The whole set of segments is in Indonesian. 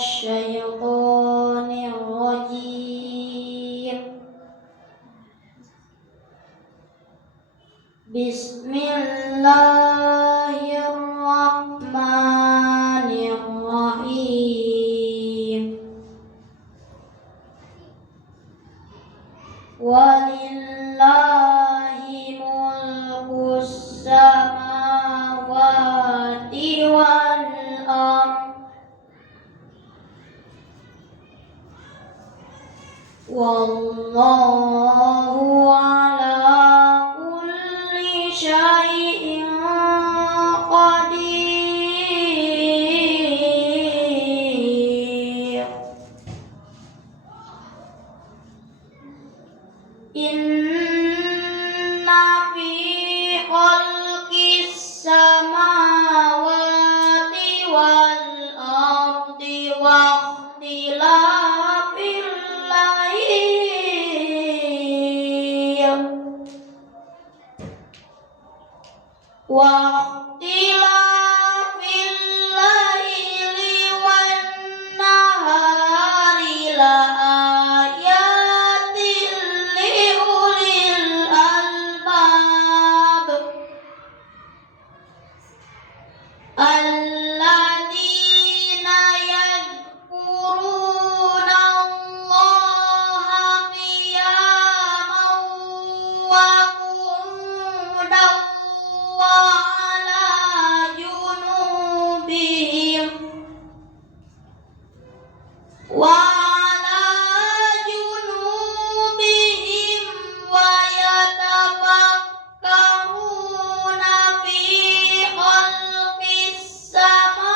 الشيطان الرجيم. بسم الله الرحمن الرحيم. ولله ملك السماوات والأرض والله على كل شيء قدير. إن في خلق السماوات والأرض واختلاف الليل والنهار لآيات لأولي الألباب الذين يذكرون الله قياما وقعودا وعلى جنوبهم ويتفكرون في خلق السماوات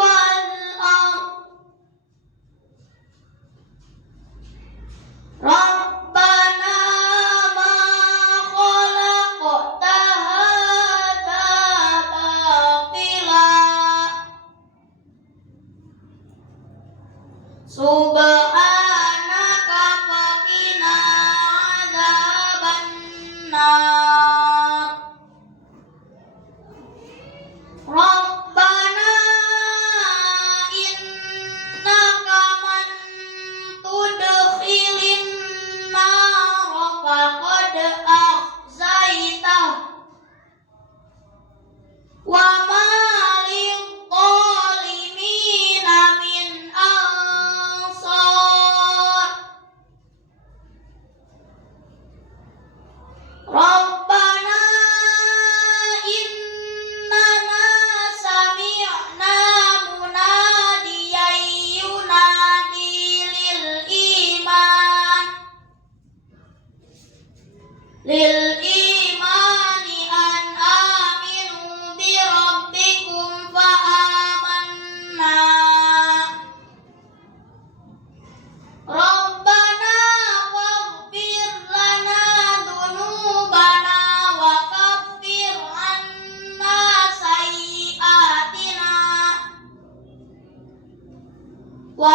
والأرض ربنا ما خلقت هذا باطلا subhanaka faqina adzabannar. Rabbana innaka man tudkhilin nar faqad akhzaitah wa ma lidh-dhalimina min ansar. Rabbana innana sami'na munadiyan yunadi lil imani an aminu bi rabbikum fa amanna. Rabbana waghfir lana dhunubana wa kaffir anna sayyi'atina wa